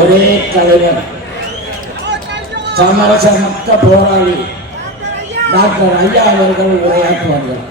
ஒரே தலைவர் சமரசமற்ற போராளி டாக்டர் ஐயா அவர்கள் உரையாற்றுவார்கள்.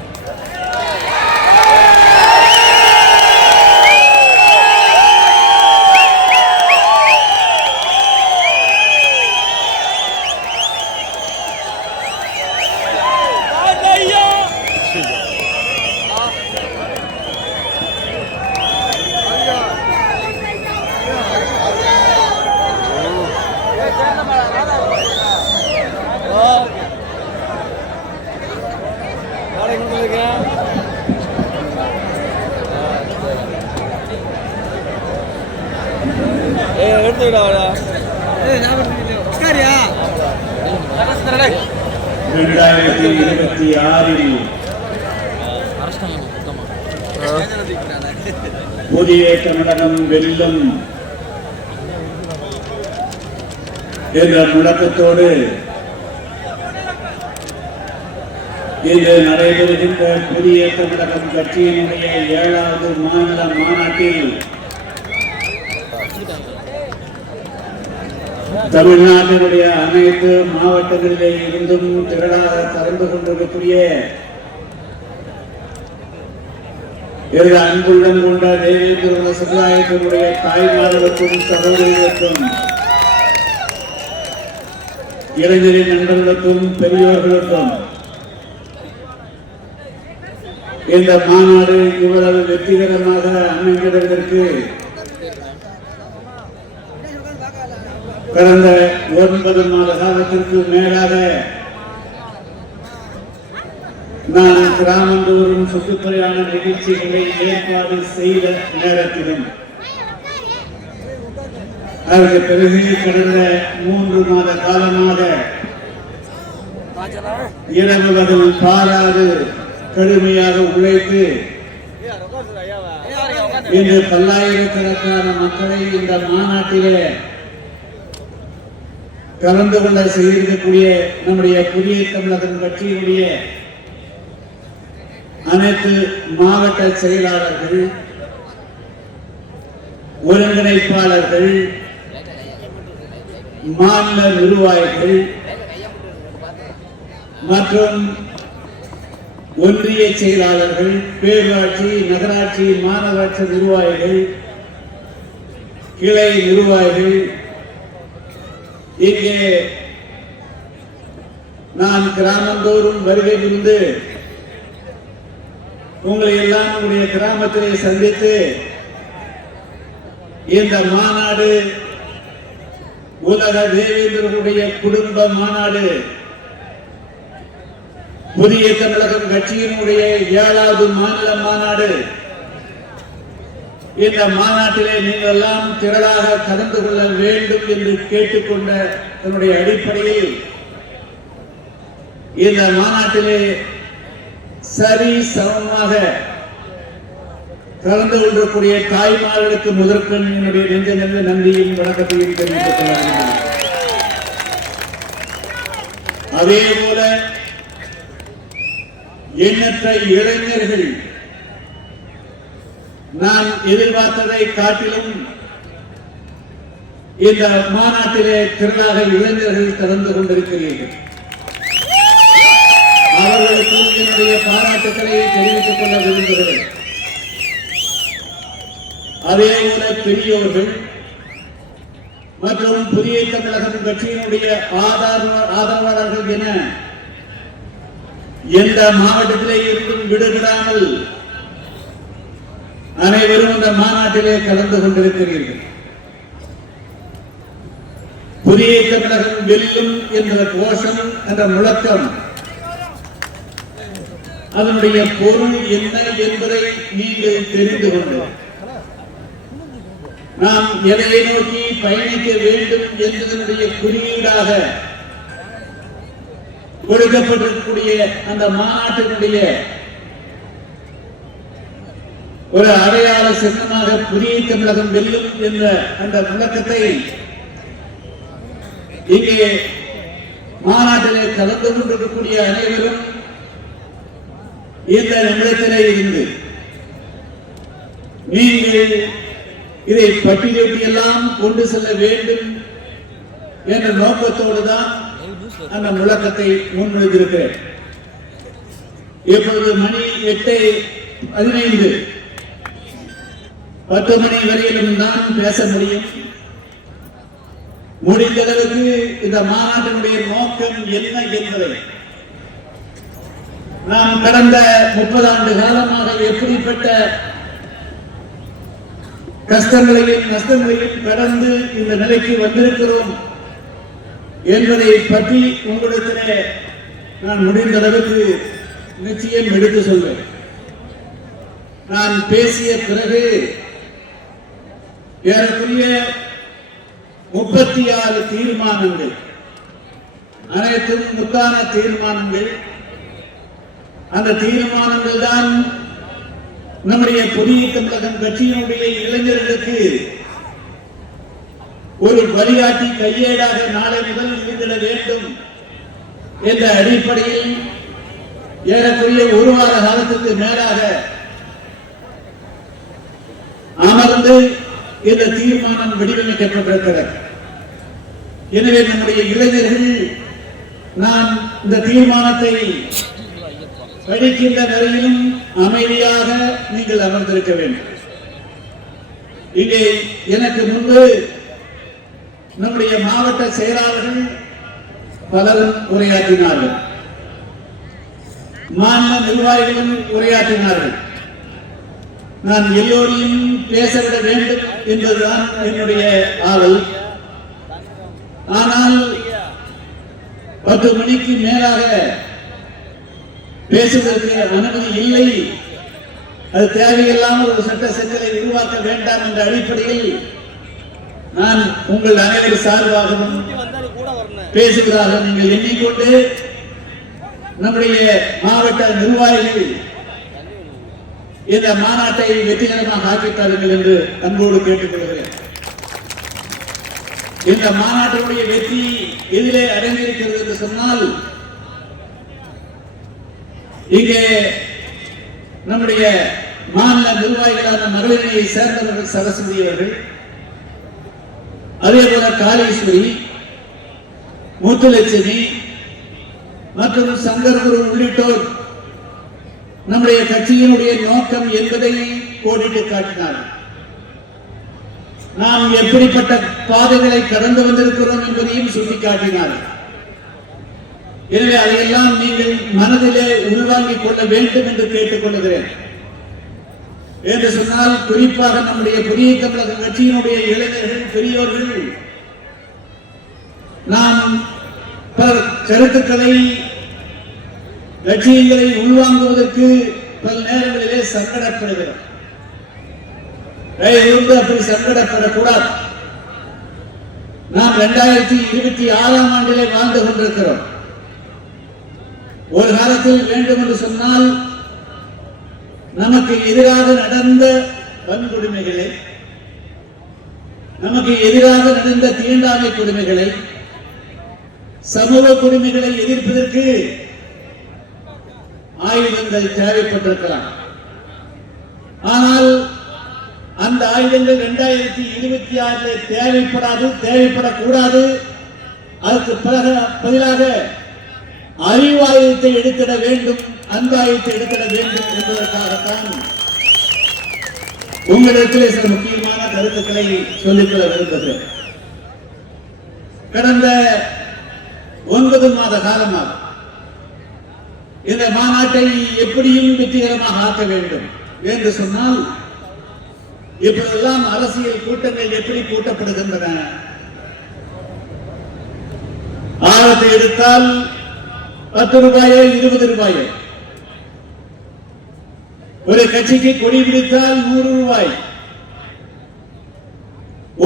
புதிய தமிழகம் வெல்லும் என்ற முழக்கத்தோடு இன்று நடைபெறுகின்ற புதிய தமிழகம் கட்சியினுடைய 7வது மாநில மாநாட்டில் தமிழ்நாட்டினுடைய அனைத்து மாவட்டங்களிலே இருந்தும் திரளாக கலந்து கொண்டிருக்கக்கூடிய அன்புள்ளம் கொண்ட தேவேந்திர சமுதாயத்தினுடைய தாய்மார்களுக்கும் சகோதரிகளுக்கும் இளைஞரின் நண்பர்களுக்கும் பெரியோர்களுக்கும் இந்த மாநாடு இவ்வளவு வெற்றிகரமாக அமைந்ததற்கு கடந்த 9 மாத காலத்திற்கு மேலாக நான் கிராமந்தோறும் சுற்றுப்பயண நிகழ்ச்சிகளை ஏற்பாடு செய்த நேரத்திலும் அதற்கு பிறகு கடந்த 3 மாத காலமாக இரவு பகல் பாராது கடுமையாக உழைத்து இன்று பல்லாயிரக்கணக்கான மக்களை இந்த மாநாட்டிலே கலந்து கொள்ள செய்திருக்கக்கூடிய நம்முடைய புதிய தமிழகம் கட்சியினுடைய அனைத்து மாவட்ட செயலாளர்கள், ஒருங்கிணைப்பாளர்கள், மாநில நிர்வாகிகள் மற்றும் ஒன்றிய செயலாளர்கள், பேரூராட்சி, நகராட்சி, மாநகராட்சி நிர்வாகிகள், கிளை நிர்வாகிகள், இங்கே நான் கிராமந்தோறும் வருகை புரிந்து உங்களை எல்லாம் உங்களுடைய கிராமத்திலே சந்தித்து இந்த மாநாடு உலக தேவேந்திரனுடைய குடும்ப மாநாடு புதிய தமிழகம் கட்சியினுடைய 7வது மாநில மாநாடு. இந்த மாநாட்டிலே நீங்கள் எல்லாம் திரளாக கலந்து கொள்ள வேண்டும் என்று கேட்டுக்கொண்ட தன்னுடைய அடிப்படையில் இந்த மாநாட்டிலே சரி சமமாக கலந்து கொண்டிருக்கூடிய தாய்மார்களுக்கு முதற்கண் என்னுடைய நெஞ்ச நன்றியும் வணக்கத்தையும் தெரிவித்துக் கொள்கிறேன். அதே போல எண்ணற்ற இளைஞர்கள் நான் எதிர்பார்த்ததை காட்டிலும் இந்த மாநாட்டிலே திரளாக இளைஞர்கள் கலந்து கொண்டிருக்கிறீர்கள். அவர்களுக்கும் என்னுடைய பாராட்டுக்களை தெரிவித்துக் கொள்ள விரும்புகிறேன். அதேபோல பெரியோர்கள் மற்றும் புதிய தமிழகம் கட்சியினுடைய ஆதரவாளர்கள் என எந்த மாவட்டத்திலே இருந்தும் விடுபடாமல் அனைவரும் இந்த மாநாட்டிலே கலந்து கொண்டிருக்கிறீர்கள். புதிய தமிழகம் வெல்லும் என்ற கோஷம், என்ற முழக்கம், அதனுடைய பொருள் என்ன என்பதை நீங்கள் தெரிந்து கொண்டு நாம் எதை நோக்கி பயணிக்க வேண்டும் என்பதனுடைய குறியீடாக கொடுக்கப்பட்டிருக்கக்கூடிய அந்த மாநாட்டினுடைய ஒரு அடையாள சின்னமாக புதிய தமிழகம் வெல்லும் என்ற அந்த முழக்கத்தை இங்கே மாநாட்டிலே கலந்து கொண்டிருக்கக்கூடிய அனைவரும் இந்த நிமிடத்திலே இருந்து நீங்கள் இதை பட்டியலிட்டு எல்லாம் கொண்டு செல்ல வேண்டும் என்ற நோக்கத்தோடு தான் அந்த முழக்கத்தை முன்வைத்திருக்கிறேன். இப்பொழுது மணி 8:15, 10 மணி வரையிலும் தான் பேச முடியும். முடிந்தளவுக்கு இந்த மாநாட்டினுடைய நோக்கம் என்ன என்பதை நாம் கடந்த 30 ஆண்டு காலமாக எப்படிப்பட்ட கஷ்டங்களையும் நஷ்டங்களையும் கடந்து இந்த நிலைக்கு வந்திருக்கிறோம் என்பதை பற்றி உங்களிடத்திலே நான் முடிந்த அளவுக்கு நிச்சயம் எடுத்து சொல்வேன். நான் பேசிய பிறகு ஏறக்குறைய 36 தீர்மானங்கள், அனைத்தும் முத்தான தீர்மானங்கள். அந்த தீர்மானங்கள் தான் நம்முடைய புதிய தமிழகம் கட்சியினுடைய இளைஞர்களுக்கு ஒரு வழிகாட்டி கையேடாக நாளை முதல் இருந்திட வேண்டும் என்ற அடிப்படையில் ஏறக்குறைய 1 வார காலத்துக்கு மேலாக அமர்ந்து இந்த தீர்மானம் வடிவமைக்கப்பட்டிருக்கிறது. எனவே நம்முடைய இளைஞர்கள் நான் இந்த தீர்மானத்தை படிக்கின்ற வரையிலும் அமைதியாக நீங்கள் அமர்ந்திருக்க வேண்டும். இங்கே எனக்கு முன்பு நம்முடைய மாவட்ட செயலாளர்கள் பலரும் உரையாற்றினார்கள், மாநில நிர்வாகிகளும் உரையாற்றினார்கள். நான் எல்லோரையும் பேசவிட வேண்டும் என்பதுதான் என்னுடைய ஆவல். ஆனால் 10 மணிக்கு மேலாக பேசுவதற்கு அனுமதி இல்லை. அது தேவையில்லாமல் ஒரு சட்ட சிக்கலை உருவாக்க வேண்டாம் என்ற அடிப்படையில் நான் உங்கள் அனைவரும் சார்பாகவும் பேசுகிறார்கள் நீங்கள் எண்ணிக்கொண்டு நம்முடைய மாவட்ட நிர்வாகிகள் இந்த மாநாட்டை வெற்றிகரமாக ஆக்கித்தார்கள் என்று அன்போடு கேட்டுக்கொள்கிறேன். இந்த மாநாட்டினுடைய வெற்றி எதிலே அடங்கியிருக்கிறது என்று சொன்னால், இங்கே நம்முடைய மாநில நிர்வாகிகளான மகளிரையை சேர்ந்தவர்கள் சரஸ்வதி அவர்கள், அதே போல காளீஸ்வரி, முத்துலட்சுமி மற்றும் சங்கர்குரு உள்ளிட்டோர் நம்முடைய கட்சியினுடைய நோக்கம் என்பதை கோடிட்டு காட்டினார்கள். நாம் எப்படிப்பட்ட பாதைகளை கடந்து வந்திருக்கிறோம் என்பதையும் சுட்டிக்காட்டினார்கள். எனவே அதையெல்லாம் நீங்கள் மனதிலே உள்வாங்கிக் கொள்ள வேண்டும் என்று கேட்டுக் கொள்கிறேன். என்று சொன்னால், குறிப்பாக நம்முடைய புதிய தமிழக கட்சியினுடைய இளைஞர்கள், பெரியோர்கள் நாம் பல கருத்துக்களை லட்சியங்களை உள்வாங்குவதற்கு பல நேரங்களிலே சங்கடப்படுகிறோம். அப்படி சங்கடப்படக்கூடாது. நாம் 2026ஆம் ஆண்டிலே வாழ்ந்து கொண்டிருக்கிறோம். ஒரு காலத்தில் வேண்டும் என்று சொன்னால், நமக்கு எதிராக நடந்த வன்கொடுமைகளை, நமக்கு எதிராக நடந்த தீண்டாமை கொடுமைகளை, சமூக கொடுமைகளை எதிர்ப்பதற்கு ஆயுதங்கள் தேவைப்பட்டிருக்கலாம். ஆனால் அந்த ஆயுதங்கள் 2026 தேவைப்படாது, தேவைப்படக்கூடாது. அதற்கு பதிலாக அறிவாயுதத்தை எடுத்திட வேண்டும், அன்பாயுதத்தை எடுத்திட வேண்டும் என்பதற்காகத்தான் உங்களிடத்திலே சில முக்கியமான கருத்துக்களை சொல்லிக்கொள்ள விரும்புகிறேன். கடந்த 9 மாத காலமாக இந்த மாநாட்டை எப்படியும் வெற்றிகரமாக ஆக்க வேண்டும் என்று சொன்னால், இப்பொழுதெல்லாம் அரசியல் கூட்டங்கள் எப்படி கூட்டப்படுகின்றன? ஆழத்தை எடுத்தால் 10 ரூபாயோ 20 ரூபாயோ, ஒரு கட்சிக்கு கொடி பிடித்தால் 100 ரூபாய்,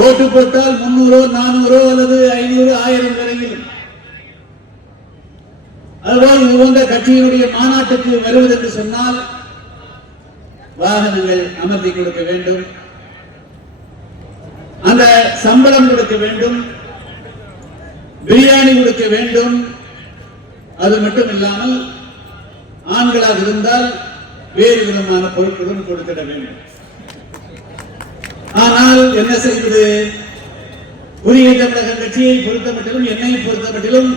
ஓட்டு போட்டால் 300, 400 அல்லது 500, 1000 வரையில். அதுபோல் இது போன்ற கட்சியினுடைய மாநாட்டுக்கு வருவது என்று சொன்னால், வாகனங்கள் அமர்த்தி கொடுக்க வேண்டும், அந்த சம்பளம் கொடுக்க வேண்டும், பிரியாணி கொடுக்க வேண்டும். அது மட்டும் இல்லாமல் ஆண்களாக இருந்தால் வேறு விதமான பொருட்களும் கொடுத்திட வேண்டும். ஆனால் என்ன செய்வது? புதிய தமிழக கட்சியை பொறுத்தமட்டிலும், என்னை பொறுத்தமட்டிலும்,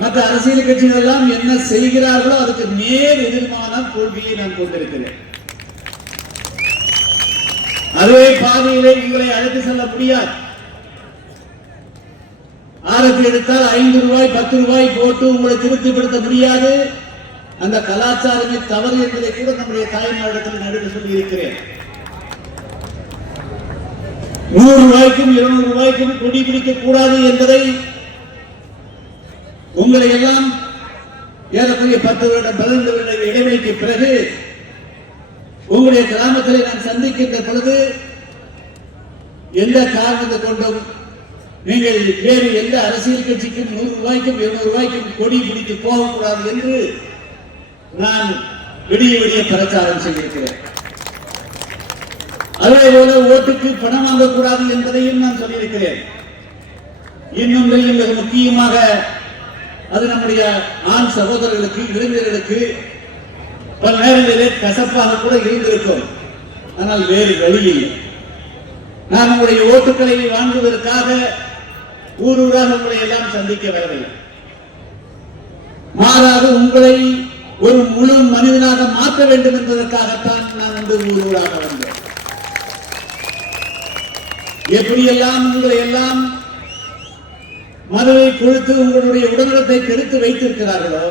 மற்ற அரசியல் கட்சிகள் எல்லாம் என்ன செய்கிறார்களோ அதுக்கு நேர் எதிர்மான கொள்கையை நான் கொண்டிருக்கிறேன். அதே பாதையிலே உங்களை அழைத்து செல்ல முடியாது. ஆரத்தி எடுத்தால் 5 ரூபாய் 10 ரூபாய் போட்டு உங்களை திருப்திப்படுத்த முடியாது. அந்த கலாச்சாரமே தவறு என்பதை கூட நம்முடைய தாய்மாரிடத்தில் நடுவில் சொல்லி இருக்கிறேன். 100 ரூபாய்க்கும் 200 ரூபாய்க்கும் கொடி பிடிக்க கூடாது என்பதை உங்களை எல்லாம் ஏறக்குறைய 10 வருடம் 12 வருட இடைவெளிக்கு பிறகு உங்களுடைய கிராமத்திலே நான் சந்திக்கின்ற பொழுது எந்த காரணத்தை கொண்டும் நீங்கள் வேறு எந்த அரசியல் கட்சிக்கும் 100 ரூபாய்க்கும் 200 ரூபாய்க்கும் கொடி பிடித்து போகக்கூடாது என்று நான் விடிய விடிய பிரச்சாரம் செய்திருக்கிறேன். அதே போல ஓட்டுக்கு பணம் வாங்கக்கூடாது என்பதையும் நான் சொல்லியிருக்கிறேன். இன்னும் மிக முக்கியமாக அது நம்முடைய ஆண் சகோதரர்களுக்கு, இளைஞர்களுக்கு பல நேரங்களிலே கசப்பாக கூட இருந்திருக்கும். ஆனால் வேறு வழியில் நான் உங்களுடைய ஓட்டுக்களை வாங்குவதற்காக ஊரூராக உங்களை எல்லாம் சந்திக்க வரவில்லை. மாறாக உங்களை ஒரு முழு மனிதனாக மாற்ற வேண்டும் என்பதற்காகத்தான் நான் வந்து ஊரூராக வந்தேன். எப்படியெல்லாம் உங்களை எல்லாம் மதுவை கொடுத்து உங்களுடைய உடல்நலத்தை கெடுத்து வைத்திருக்கிறார்களோ,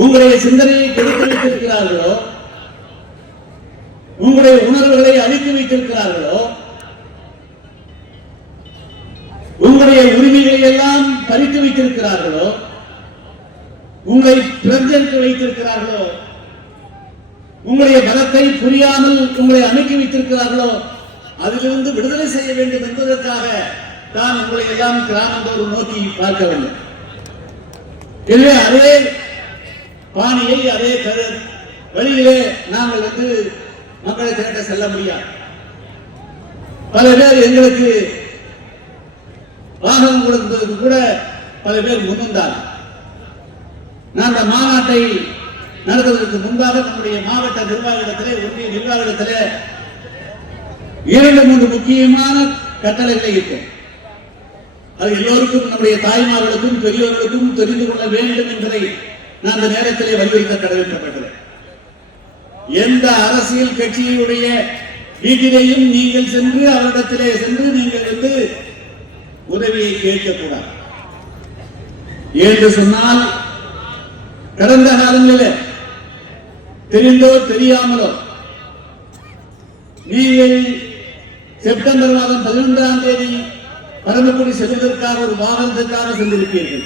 உங்களுடைய சிந்தனையை கெடுத்து வைத்திருக்கிறார்களோ, உங்களுடைய உணர்வுகளை அழித்து வைத்திருக்கிறார்களோ, உங்களுடைய உரிமைகளை எல்லாம் பறித்து வைத்திருக்கிறார்களோ, உங்களை பிரஞ்சரித்து வைத்திருக்கிறார்களோ, உங்களுடைய பலத்தை புரியாமல் உங்களை அமைக்க வைத்திருக்கிறார்களோ, அதிலிருந்து விடுதலை செய்ய வேண்டும் என்பதற்காக தான் உங்களை எல்லாம் கிராமத்தோடு நோக்கி பார்க்கவில்லை. எனவே அதே பாணியை, அதே வழியிலே நாங்கள் வந்து மக்களை திரட்ட செல்ல முடியாது. பல பேர் எங்களுக்கு வாகனம் கொடுப்பதற்கு கூட பல பேர் முன்வந்தார். நான் அந்த மாநாட்டை நடத்துவதற்கு முன்பாக நம்முடைய மாவட்ட நிர்வாகத்திலே, ஒன்றிய நிர்வாகத்திலே 2-3 முக்கியமான கட்டளைகளை இருக்கும். அது எல்லோருக்கும், நம்முடைய தாய்மார்களுக்கும் பெரியவர்களுக்கும் தெரிந்து கொள்ள வேண்டும் என்பதை நான் அந்த நேரத்திலே வலியுறுத்த கடமைப்பட்டது. எந்த அரசியல் கட்சியுடைய வீட்டிலேயும் நீங்கள் சென்று அவரிடத்திலே சென்று நீங்கள் வந்து உதவியை கேட்கக்கூடாது. என்று சொன்னால் கடந்த காலங்களில் தெரிந்தோ தெரியாமலோ நீங்கள் செப்டம்பர் மாதம் 11ஆம் தேதி பரமக்குடி செல்வதற்காக ஒரு வாகனத்திற்காக சென்றிருப்பீர்கள்.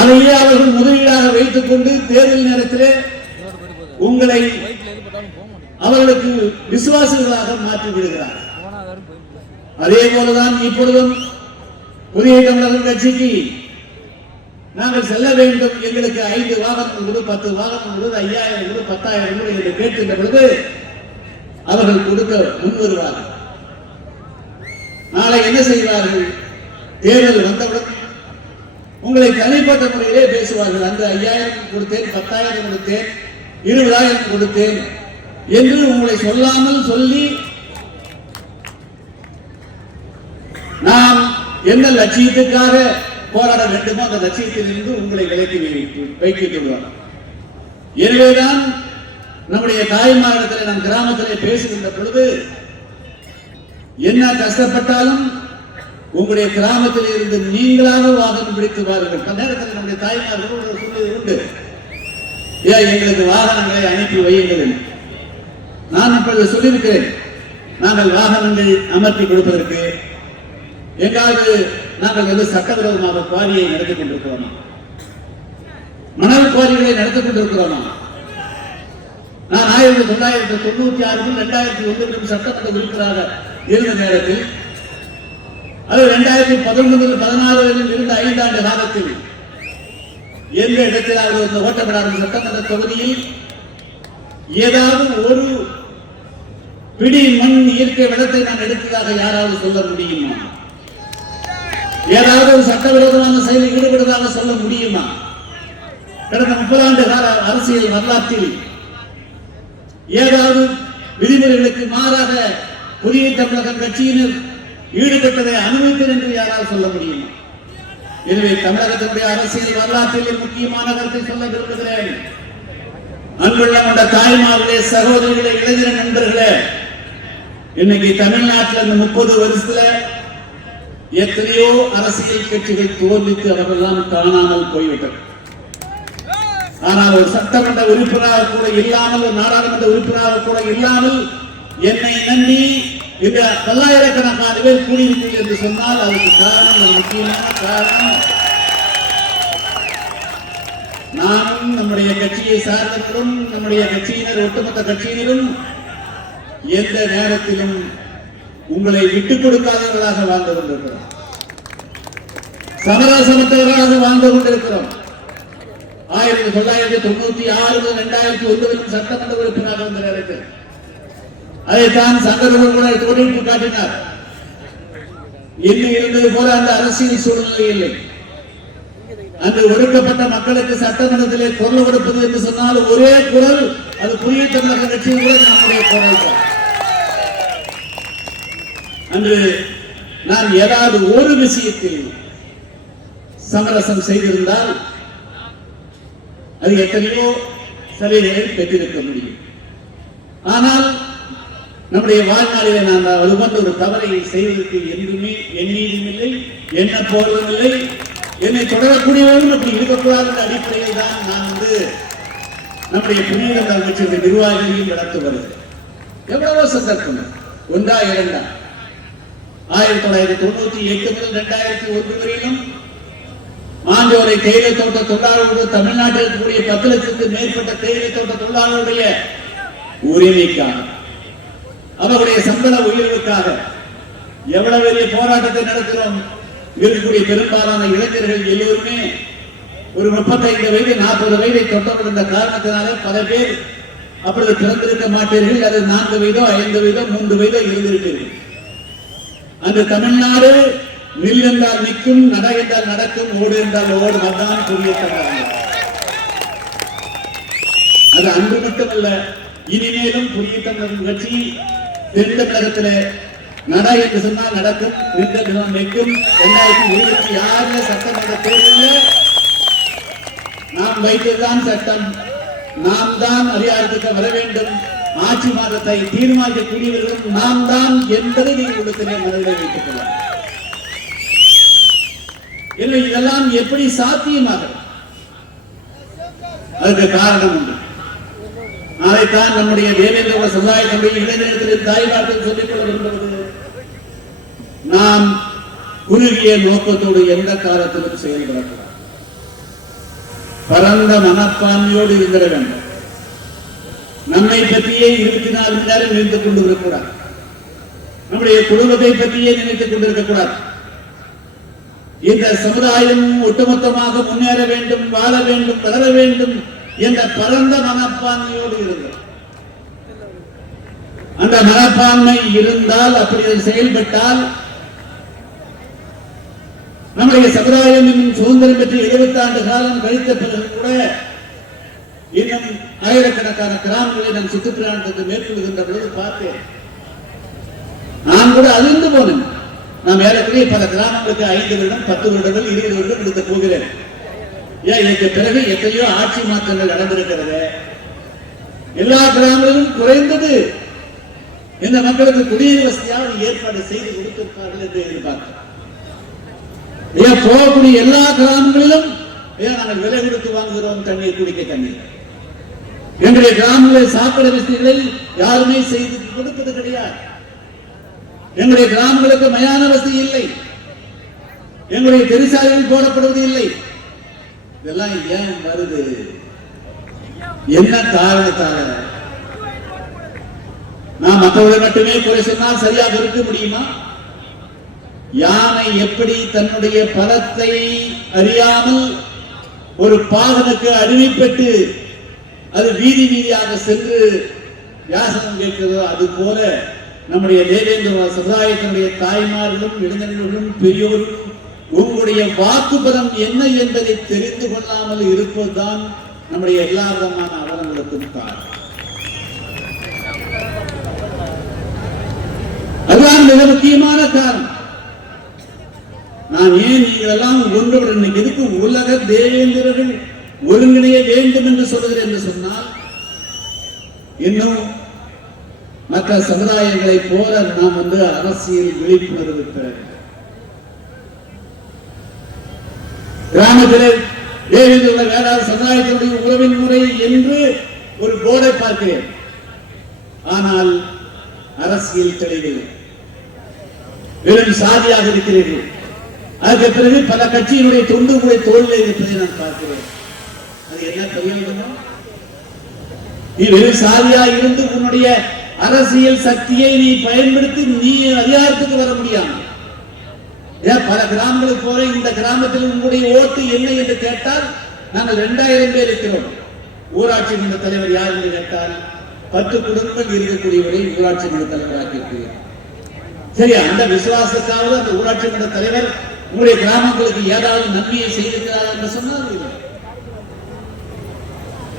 அதையே அவர்கள் முதலீடாக வைத்துக் கொண்டு தேர்தல் நேரத்தில் உங்களை அவர்களுக்கு விசுவாசிகளாக மாற்றி விடுகிறார். அதே போலதான் இப்பொழுதும் புதிய தமிழக கட்சிக்கு நாங்கள் செல்ல வேண்டும், எங்களுக்கு 5 வாகனம் கொடு, 10 வாகனம் கொடு, 5000 கொடு, 10,000 கொடு என்று கேட்கின்ற பொழுது அவர்கள் கொடுக்க முன் வருவார்கள். நாளை என்ன செய்வார்கள்? தேர்தல் வந்தவுடன் உங்களை தனிப்பட்ட முறையிலே பேசுவார்கள். அந்த 5000 கொடுத்தேன், 10,000 கொடுத்தேன், 20,000 கொடுத்தேன் என்று உங்களை சொல்லாமல் சொல்லி நாம் என்ன லட்சியத்துக்காக போராட வேண்டுமோ அந்த லட்சியத்திலிருந்து உங்களை விலக்கி வைக்கின்றார். எனவேதான் நம்முடைய தாய்மாரிடத்தில் நாம் கிராமத்திலே பேசுகின்ற பொழுது என்ன கஷ்டப்பட்டாலும் உங்களுடைய கிராமத்தில் இருந்து நீங்களாக வாகனம் பிடித்து வாருங்கள். அந்த நேரத்தில் நம்முடைய தாய்மார்கள் சொல்வது உண்டு, எங்களுக்கு வாகனங்களை அனுப்பி வையுங்கள். நான் இப்பொழுது சொல்லியிருக்கிறேன், நாங்கள் வாகனங்கள் அமர்த்தி கொடுப்பதற்கு எங்காவது நாங்கள் வந்து சட்டவிரோதமாக குவாரியை நடத்திக் கொண்டிருக்கிறோமா? மணல் குவாரிகளை நடத்திக் கொண்டிருக்கிறோமா? நான் 1996 2001 சட்டமன்ற உறுப்பினராக இருந்த நேரத்தில், அது 2011-14 இருந்த 5 ஆண்டு காலத்தில் எந்த இடத்தில் இந்த ஓட்டப்படாத சட்டமன்ற தொகுதியில் ஏதாவது ஒரு பிடி மண் இயற்கை வளத்தை நான் எடுத்ததாக யாராவது சொல்ல முடியுமா? ஏதாவது ஒரு சட்டவிரோதமான செயலில் ஈடுபடுவதாக சொல்ல முடியுமா? கடந்த 30 ஆண்டு கால அரசியல் வரலாற்றில் ஏதாவது விதிமுறைகளுக்கு மாறாக புதிய தமிழகம் கட்சியினர் ஈடுபட்டதை அனுமதித்தது என்று யாரால் சொல்ல முடியும்? எனவே தமிழகத்தினுடைய அரசியல் வரலாற்றில் முக்கியமான கருத்தை சொல்ல விரும்புகிறேன். அன்புள்ள கொண்ட தாய்மார்களே, சகோதரிகளே, இளைஞர் நண்பர்களே, இன்னைக்கு தமிழ்நாட்டில் இந்த 30 வருஷத்துல எத்தனையோ அரசியல் கட்சிகள் தோல்வித்து அவர்களெல்லாம் காணாமல் போய்விட்டது. ஆனால் ஒரு சட்டமன்ற உறுப்பினராக கூட இல்லாமல், ஒரு நாடாளுமன்ற உறுப்பினராக கூட இல்லாமல் என்னை நம்பி இந்த பல்லாயிரக்கணக்கான பேர் கூடியிருக்கிறது என்று சொன்னால் அதற்கு காரணம், ஒரு முக்கியமான காரணம், நானும் நம்முடைய கட்சியை சார்ந்தவர்களும் நம்முடைய கட்சியினர், ஒட்டுமொத்த கட்சியினரும் எந்த நேரத்திலும் உங்களை விட்டுக் கொடுக்காதவர்களாக வாழ்ந்து கொண்டிருக்கிறோம். சமரசமற்றவர்களாக வாழ்ந்து கொண்டிருக்கிறோம். 1996 2009 சட்டமன்ற உறுப்பினராக வந்த நேரத்தில் அதைத்தான் சங்கரவர்கள் கூட கோடிட்டு காட்டினார். இன்னும் இருந்தது போல அந்த அரசியல் சூழ்நிலை இல்லை. அன்று ஒடுக்கப்பட்ட மக்களுக்கு சட்டமன்றத்திலே குரல் கொடுப்பது என்று சொன்னால் ஒரே குரல், அது புதிய தமிழக கட்சியில் கூட நம்முடைய குரல் தான். அன்று நான் ஏதாவது ஒரு விஷயத்தில் சமரசம் செய்திருந்தால் அது எத்தனையோ சலுகைகளை பெற்றிருக்க முடியும். ஆனால் நம்முடைய வாழ்நாளிலே நான் அது போன்ற ஒரு தவறை செய்வதற்கு என்றுமே எண்ணீதும் இல்லை, எண்ண போவதும் இல்லை. என்னை தொடரக்கூடியவர்கள் அப்படி இருக்கக்கூடாது என்ற அடிப்படையில் தான் நான் நம்முடைய புதிய தமிழக கட்சியுடைய நிர்வாகிகளையும் நடத்து வருகிறேன். எவ்வளவோ சந்தர்ப்பங்கள், ஒன்றா இரண்டா, 1998 முதல் 2001 வரையிலும் மாஞ்சோலை தேயிலை தோட்ட தொழிலாளர்கள், தமிழ்நாட்டில் இருக்கக்கூடிய 10 லட்சத்துக்கு மேற்பட்ட தேயிலை தோட்ட தொழிலாளர்களுடைய உரிமைக்காக, அவர்களுடைய சம்பள உயர்வுக்காக எவ்வளவு பெரிய போராட்டத்தை நடத்துகிறோம். இருக்கக்கூடிய பெரும்பாலான இளைஞர்கள் எல்லோருமே ஒரு 35 வயது 40 வயதை தொட்டவிருந்த காரணத்தினால பல பேர் அப்பொழுது பிறந்திருக்க மாட்டீர்கள். அது 4 வயதோ 5 வயதோ 3 வயதோ இருந்திருப்பீர்கள். அந்த தமிழ்நாடு நில் என்றால் நிற்கும், நட என்றால் நடக்கும், ஓடு என்றால் ஓடும். அதுதான் புதிய தமிழகம். அது அன்று மட்டுமல்ல, இனிமேலும் புதிய தமிழகம் கட்சி தென் தமிழகத்திலே நட என்று சொன்னால் நடக்கும், நின்ற தினம் நிற்கும். 2026 சட்டமன்ற தேர்தலில் நாம் வைத்ததுதான் சட்டம். நாம் தான் அதிகாரத்துக்கு வர வேண்டும். ஆட்சி மாற்றத்தை தீர்மானிக்கக்கூடியவர்களும் நாம் தான் என்பதை நீங்கள் உள்ளத்திலே மனதில் வைத்துக் கொள்ளலாம். எனவே இதெல்லாம் எப்படி சாத்தியமாக? அதுக்கு காரணம் உண்டு. அதைத்தான் நம்முடைய தேவேந்திர சமுதாயத்தினுடைய இளைஞர்கள் தாய்மார்கள் சொல்லிக் கொள்ள விரும்புவது, நாம் குறுகிய நோக்கத்தோடு எந்த காலத்திலும் செயல்படக்கூடாது. பரந்த மனப்பான்மையோடு இருந்திட வேண்டும். நம்மை பற்றியே 24 மணி நேரம் நினைத்துக் கொண்டு இருக்கக்கூடாது. நம்முடைய குடும்பத்தை பற்றியே நினைத்துக் கொண்டிருக்கக்கூடாது. இந்த சமுதாயம் ஒட்டுமொத்தமாக முன்னேற வேண்டும், வாழ வேண்டும், வளர வேண்டும் என்ற பரந்த மனப்பான்மையோடு இருந்தது. அந்த மனப்பான்மை இருந்தால், அப்படி செயல்பட்டால், நம்முடைய சமுதாயம் இன்னும் சுதந்திரம் பெற்று 70 ஆண்டு காலம் கழித்த பிறகு கூட இன்னும் ஆயிரக்கணக்கான கிராமங்களை நாம் சுற்றுப்பிரயாணத்துக்கு மேற்கொள்கின்ற பொழுது பார்த்தேன். நான் கூட அதிர்ந்து போனேன். நாம் ஏறக்குறைய பல கிராமங்களுக்கு 5 வருடம் 10 வருடங்கள் 20 வருடம் எடுத்து போகிறேன். ஏன் இதற்கு பிறகு எத்தனையோ ஆட்சி மாற்றங்கள் நடந்திருக்கிறது. எல்லா கிராமங்களிலும் குறைந்தது இந்த மக்களுக்கு குடிநீர் வசதியாக ஏற்பாடு செய்து கொடுத்திருப்பார்கள் என்று எதிர்பார்க்கிறேன். ஏன் போகக்கூடிய எல்லா கிராமங்களிலும் ஏன் நாங்கள் விலை கொடுத்து வாங்குகிறோம் தண்ணீர், குடிக்க தண்ணீர். எங்களுடைய கிராமங்களில் சாக்கடை வசதிகளில் யாருமே செய்து கொடுப்பது கிடையாது. எங்களுடைய கிராமங்களுக்கு மயான வசதி இல்லை. எங்களுடைய தெருசாலைகள் போடப்படுவது இல்லை. இதெல்லாம் ஏன் வருது? என்ன காரணத்தால? நாம் மற்றவர்களை மட்டுமே குறை சொன்னால் சரியாக இருக்க முடியுமா? யானை எப்படி தன்னுடைய பலத்தை அறியாமல் ஒரு பாகனுக்கு அடிமைப்பட்டு அது வீதி வீதியாக சென்று யாசனம் கேட்கிறதோ, அது போல நம்முடைய தேவேந்திர சமுதாயத்தினுடைய தாய்மார்களும் இளைஞர்களும் பெரியோரும் உங்களுடைய வாக்குப்பதம் என்ன என்பதை தெரிந்து கொள்ளாமல் இருப்பதுதான் நம்முடைய எல்லா விதமான அவலங்களுக்கும் காரணம். மிக முக்கியமான காரணம். நான் ஏன் நீங்கள் எல்லாம் ஒன்றுபட இன்னைக்கு எதுக்கு உலக தேவேந்திரர்கள் ஒருங்கிணைய வேண்டும் என்று சொல்கிறேன் என்று சொன்னால், இன்னும் மற்ற சமுதாயங்களை போல நாம் அரசியல் விழிப்புணர்வு பெற கிராமத்திலே தேவேந்திர வேளாண் சமுதாயத்தினுடைய உறவின் முறை என்று ஒரு போர்டை பார்க்கிறேன். ஆனால் அரசியல் தெளிவில்லை, வெறும் சாதியாக இருக்கிறீர்கள். அதற்கு பிறகு பல கட்சியினுடைய தொண்டுகளை தோல்வியில் இருப்பதை நான் பார்க்கிறேன். அது என்ன பிரயோஜனம்? நீ வெறும் சாதியா இருந்து உன்னுடைய அரசியல் சக்தியை நீ பயன்படுத்தி நீ அதிகாரத்துக்கு வர முடியாது. பல கிராமங்களுக்கு போற இந்த கிராமத்தில் உங்களுடைய ஓட்டு என்ன என்று கேட்டால், நாங்கள் 2000 பேர் இருக்கிறோம். ஊராட்சி மன்ற தலைவர் யார் என்று கேட்டால் 10 குடும்பங்கள் இருக்கக்கூடியவரை ஊராட்சி மன்ற தலைவராக இருக்கிறார். சரி, அந்த விசுவாசத்தாவது அந்த ஊராட்சி மன்ற தலைவர் உங்களுடைய கிராமங்களுக்கு ஏதாவது நன்மையை செய்திருக்கிறார் என்று சொன்னால் இல்லை.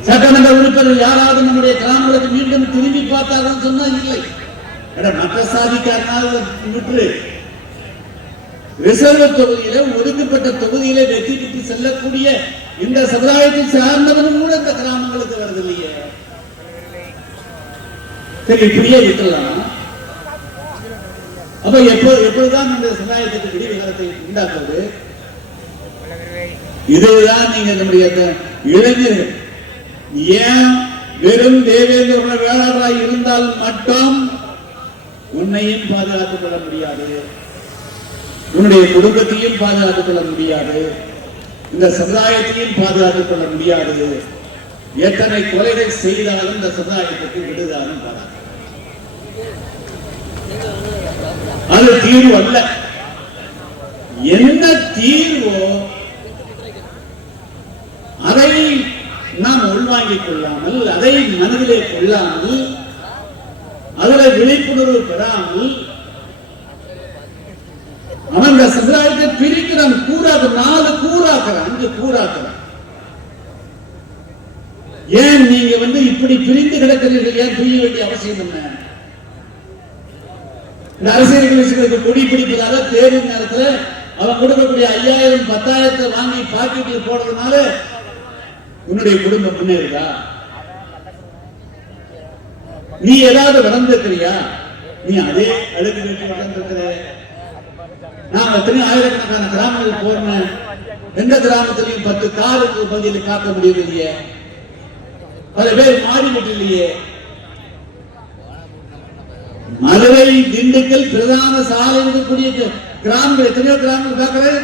சட்டமன்ற உறுப்பினர்கள் யாராவது நம்முடைய கிராமங்களுக்கு மீண்டும் திரும்பி பார்த்தார்கள் சொன்னால் இல்லை. மற்ற சாதிக்காரனாக விட்டு ரிசர்வ் தொகுதியில ஒதுக்கப்பட்ட தொகுதியில வெற்றி பெற்று செல்லக்கூடிய இந்த சமுதாயத்தை சார்ந்தவனும் கூட இந்த கிராமங்களுக்கு வருதில்லையே. சரி, இப்படியே இருக்கலாம். அப்ப எப்பொழுதுதான் இந்த சமுதாயத்துக்கு விடிவுகாலத்தை உண்டாக்குவது? இதுதான் நீங்க நம்முடைய இளைஞர்கள் ஏன் வெறும் தேவேந்திர வேளாளராய் இருந்தால் மட்டும் உன்னையும் பாதுகாத்துக் கொள்ள முடியாது, உன்னுடைய குடும்பத்தையும் பாதுகாத்துக் கொள்ள முடியாது, இந்த சமுதாயத்தையும் பாதுகாத்துக் கொள்ள முடியாது. எத்தனை கொலைகள் செய்தாலும் இந்த சமுதாயத்துக்கு விடுதாலும் பாராது. அது தீர்வு அல்ல. என்ன தீர்வோ அதை நாம் உள்வாங்கிக் கொள்ளாமல், அதை மனதிலே கொள்ளாமல், அதில் விழிப்புணர்வு பெறாமல் அவன் இந்த சமுதாயத்தை பிரிக்கிறான். கூறாக 4 கூறாக்குறான், 5 கூறாக்குறான். ஏன் நீங்க இப்படி பிரிந்து கிடக்கிறீர்கள்? ஏன் பிரிய வேண்டிய அவசியம் என்ன? இந்த அரசியல் கட்சிகளுக்கு கொடி பிடிப்பதாக தேர்தல் நேரத்தில் அவன் கொடுக்கக்கூடிய 5000 10,000 வாங்கி பாக்கெட்டில் போடுறதுனால உன்னுடைய குடும்பம் முன்னேறுதா? நீ ஏதாவது வளர்ந்திருக்கிறியா? நீ அதே அழுக்கு வீட்டு வளர்ந்திருக்கிற. நான் எத்தனை ஆயிரக்கணக்கான கிராமங்கள் போறேன், எந்த கிராமத்திலையும் 10 காருக்கு பகுதியில் காக்க முடியவில்லையே, பல பேர் மாறிவிட்டு இல்லையே. மதுரை திண்டுக்கல் பிரதான சாலை இருக்கக்கூடிய கிராமங்கள் எத்தனையோ கிராமங்கள் பார்க்கிறேன்.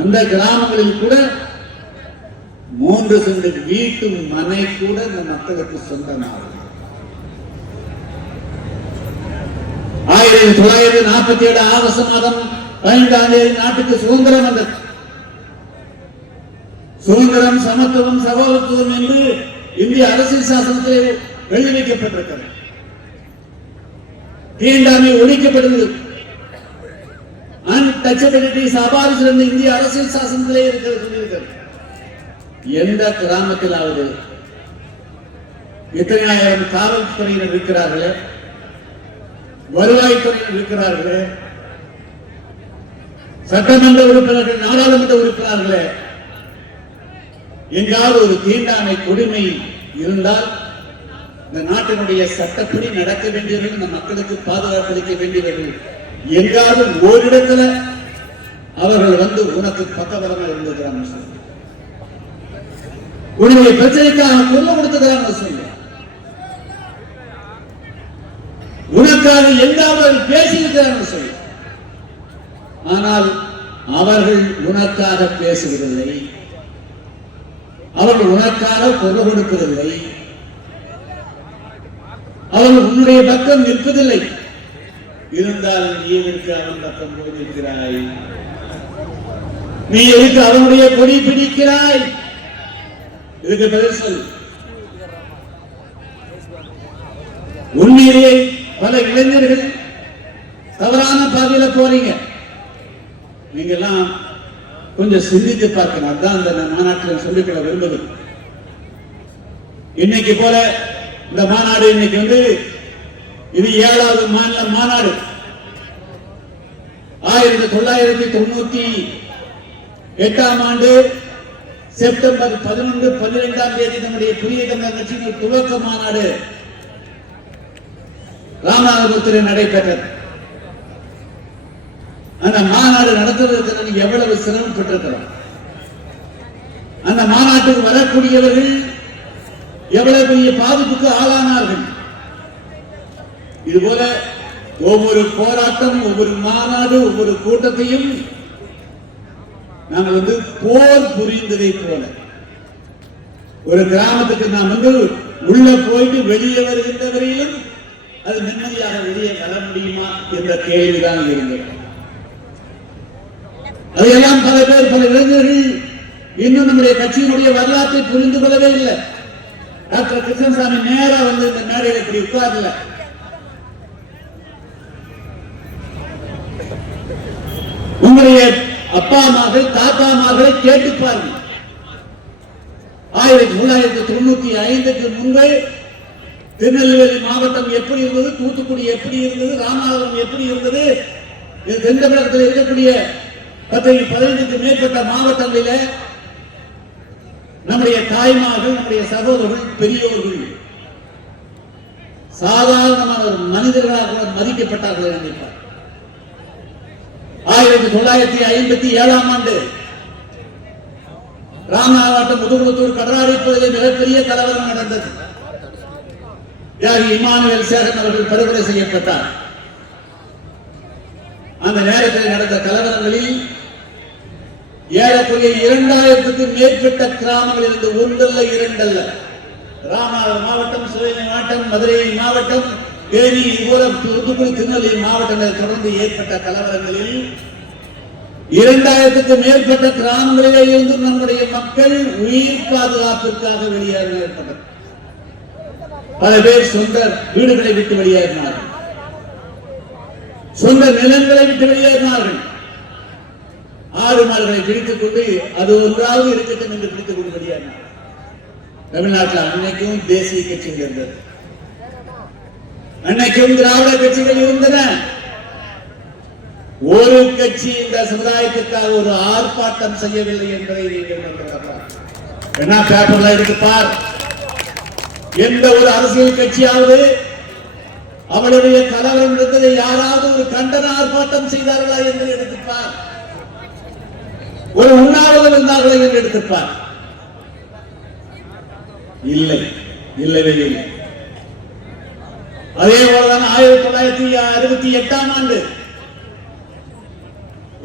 அந்த கிராமங்களில் கூட 3 சென்ட் வீட்டு மனை கூட இந்த மக்களுக்கு சொந்தமாகும். 1947 ஆகஸ்ட் மாதம் 15ஆம் தேதி நாட்டுக்கு சுதந்திரம் வந்தது. சுதந்திரம், சமத்துவம், சகோதரத்துவம் என்று இந்திய அரசியல் சாசனத்திலே எழுதி வைக்கப்பட்டிருக்கிறது. தீண்டாமை ஒழிக்கப்படுகிறது. அன்டச்சபிலிட்டிஸ் அபாலிஷன் என்று இந்திய அரசியல் சாசனத்திலே இருக்கிறது. எந்த கிராமத்திலாவது எத்தனை ஆயிரம் காவல்துறையினர் இருக்கிறார்களே, வருவாய்த்துறையினர் இருக்கிறார்களே, சட்டமன்ற உறுப்பினர்கள், நாடாளுமன்ற உறுப்பினர்களே, எங்காவது ஒரு தீண்டாமை கொடுமை இருந்தால் இந்த நாட்டினுடைய சட்டப்படி நடக்க வேண்டியவர்கள், இந்த மக்களுக்கு பாதுகாப்பு அளிக்க வேண்டியவர்கள் எங்காவது ஓரிடத்துல அவர்கள் உனக்கு பக்கபலமாக இருந்திருக்கிறாங்க, உன்னுடைய பிரச்சனைக்காக குரல் கொடுத்துக்கிறாங்க சொல்லு, உனக்காக எங்காவது பேசியிருக்கிறாங்க சொல்லு. ஆனால் அவர்கள் உனக்காக பேசுவதில்லை, அவர்கள் உனக்காக குரல் கொடுப்பதில்லை, அவர்கள் உன்னுடைய பக்கம் நிற்பதில்லை. இருந்தால் நீ எதற்கு அவன் பக்கம் போய் நிற்கிறாய்? நீ எதற்கு அவனுடைய கொடி பிடிக்கிறாய்? இதுக்கு பதில் சொல். உண்மையிலேயே பல இளைஞர்கள் தவறான பாதையில போறீங்க. நீங்க எல்லாம் கொஞ்சம் சிந்தித்து பார்க்கணும். அதுதான் அந்த மாநாட்டில் சொல்லிக்கொள்ள விரும்புவது. இன்னைக்கு போல இந்த மாநாடு இன்னைக்கு இது 7வது மாநில மாநாடு. 1998ஆம் ஆண்டு செப்டம்பர் 11, 12ஆம் தேதி நம்முடைய புதிய தமிழர் கட்சியின் துவக்க மாநாடு ராமநாதபுரத்தில் நடைபெற்றது. அந்த மாநாடு நடத்துவதற்கு எவ்வளவு சிரமப்பட்டிருக்கிறோம். அந்த மாநாட்டுக்கு வரக்கூடியவர்கள் எவ்வளவு பெரிய பாதிப்புக்கு ஆளானார்கள். இதுபோல ஒவ்வொரு போராட்டம், ஒவ்வொரு மாநாடு, ஒவ்வொரு கூட்டத்தையும் நாங்கள் போர் புரிந்ததை போல ஒரு கிராமத்துக்கு நாம் உள்ள போயிட்டு வெளியே வருகின்ற வரையிலும் அது நிம்மதியாக வெளியே வர முடியுமா என்ற கேள்விதான் இருந்தது. அதையெல்லாம் பல பேர், பல இளைஞர்கள் இன்னும் நம்முடைய கட்சியினுடைய வரலாற்றை புரிந்து கொள்ளவே இல்லை. டாக்டர் கிருஷ்ணசாமி நேரா இந்த மேடையில் இப்படி உட்கார்ல உங்களுடைய அப்பா அம்மார்கள், தாத்தா அம்மார்களை கேட்டு பாருங்கள். 1995க்கு முன்பே திருநெல்வேலி மாவட்டம் எப்படி இருந்தது, தூத்துக்குடி எப்படி இருந்தது, ராமநாதபுரம் எப்படி இருந்தது, தென் தமிழகத்தில் இருக்கக்கூடிய 10-15க்கு மேற்பட்ட மாவட்டங்களில் நம்முடைய தாய்மார்கள், நம்முடைய சகோதரர்கள், பெரியோர்கள் சாதாரணமான ஒரு மனிதர்களாக கூட மதிக்கப்பட்டார்கள் நினைப்பார். 1957ஆம் ஆண்டு ராமநாதபுரம் முதுகுளத்தூர் கடலாடிப்பதில் மிகப்பெரிய கலவரம் நடந்தது. தியாகி இமானுவேல் சேகன் அவர்கள் படுகொலை செய்யப்பட்டார். அந்த நேரத்தில் நடந்த கலவரங்களில் ஏறக்குறைய 2000க்கு மேற்பட்ட கிராமங்கள் இருந்து ஒன்றல்ல இரண்டல்ல, ராமநாதபுரம் மாவட்டம், சிவகங்கை மாவட்டம், மதுரை மாவட்டம், தேனி, தூத்துக்குடி, திருநெல்வேலி மாவட்டங்களில் தொடர்ந்து ஏற்பட்ட கலவரங்களில் 2000க்கு மேற்பட்ட கிராமங்களிலே இருந்து நம்முடைய மக்கள் உயிர் பாதுகாப்பிற்காக வெளியேற ஏற்பட்டது. பல பேர் சொந்த வீடுகளை விட்டு வெளியேறினார்கள், சொந்த நிலங்களை விட்டு வெளியேறினார்கள். ஆடு மாடுகளை பிடித்துக் கொண்டு அது ஒன்றாவது இருக்கட்டும் என்று பிடித்துக் கொண்டு வெளியேறினார்கள். தமிழ்நாட்டில் அன்னைக்கும் தேசிய கட்சிகள் இருந்தது, அன்னைக்கும் திராவிட கட்சிகள் இருந்தன. ஒரு கட்சி இந்த சமுதாயத்திற்காக ஒரு ஆர்ப்பாட்டம் செய்யவில்லை என்பதை நீங்கள் என்ன பேப்பர்ல எடுத்துப்பார். எந்த ஒரு அரசியல் கட்சியாவது அவளுடைய கலவரம் இருந்ததை யாராவது ஒரு கண்டன ஆர்ப்பாட்டம் செய்தார்களா என்று எடுத்துப்பார். ஒரு உண்ணாவிரதம் இருந்தார்களா என்று எடுத்துப்பார். இல்லை, இல்லவே இல்லை. அதே போலதான் 1968ஆம் ஆண்டு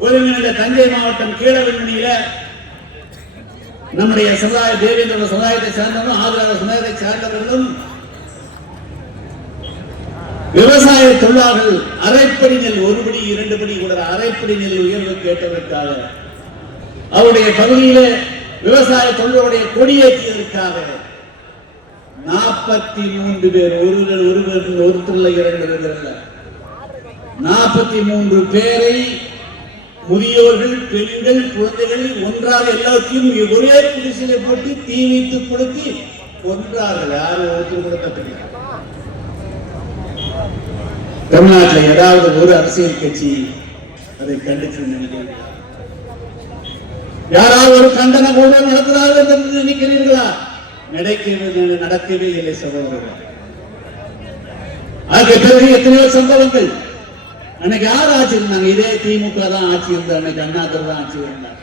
ஒருங்கிணைந்த தஞ்சை மாவட்டம் கீழவெண்மணியில நம்முடைய சமுதாய தேவேந்திர சமுதாயத்தை சேர்ந்தவர்களும் ஆதிராக சமுதாயத்தை சேர்ந்தவர்களும் விவசாய தொழிலாளர்கள் அரைப்படி நெல், 1 படி 2 படி கூட அரைப்படி நெல் உயர்வு கேட்டதற்காக அவருடைய பகுதியில விவசாய தொழிலுடைய கொடியேற்றியதற்காக 43 பேர், ஒருத்தர் 43 பேரை முதியோர்கள், பெண்கள், குழந்தைகள் ஒன்றாக எல்லாத்தையும் ஒரே குடிசையில போட்டு தீ வைத்து கொடுத்து கொன்றார்கள். யாரும் ஒருத்தர் கூட தப்பில்லை. தமிழ்நாட்டில் ஏதாவது ஒரு அரசியல் கட்சி அதை கண்டித்து நினைக்கிறீர்களா? யாராவது ஒரு கண்டன கூட்டம் நடத்துகிறார்கள் என்று நினைக்கிறீர்களா? நடக்கவே இல்லை சகோதரர்கள். அதுக்கு பிறகு எத்தனையோ சம்பவங்கள். அன்னைக்கு யார் ஆட்சி இருந்தாங்க? இதே திமுக தான் ஆட்சி இருந்தார். அன்னைக்கு அண்ணாதுரை தான் ஆட்சி இருந்தார்.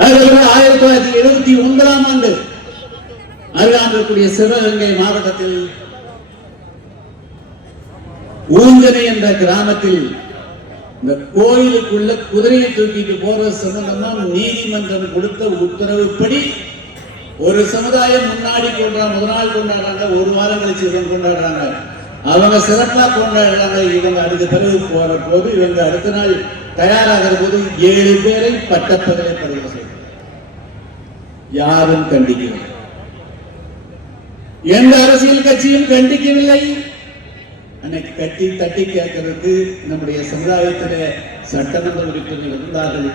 1979ஆம் ஆண்டு அருகாமைக்கூடிய சிவகங்கை மாவட்டத்தில் ஊஞ்சனை என்ற கிராமத்தில் இந்த கோயிலுக்குள்ள குதிரையை தூக்கிட்டு போற சம்பந்தமா நீதிமன்றம் கொடுத்த உத்தரவுப்படி ஒரு சமுதாயம் முன்னாடி முதல் நாள் கொண்டாடுறாங்க, 1 வாரம் கழிச்சு இவங்க கொண்டாடுறாங்க. அவங்க சிறப்பா கொண்டாடுறாங்க. இவங்க அடுத்த பிறகு போற போது இவங்க அடுத்த நாள் தயாராகிற போது 7 பேரை பட்டப்பகலை படுகொலை செய்தார். யாரும் கண்டிக்கவில்லை, எந்த அரசியல் கட்சியும் கண்டிக்கவில்லை. அன்னைக்கு கட்டி தட்டி கேட்கறதுக்கு நம்முடைய சமுதாயத்தில சட்டமன்ற உறுப்பினர்கள் இருந்தார்கள்.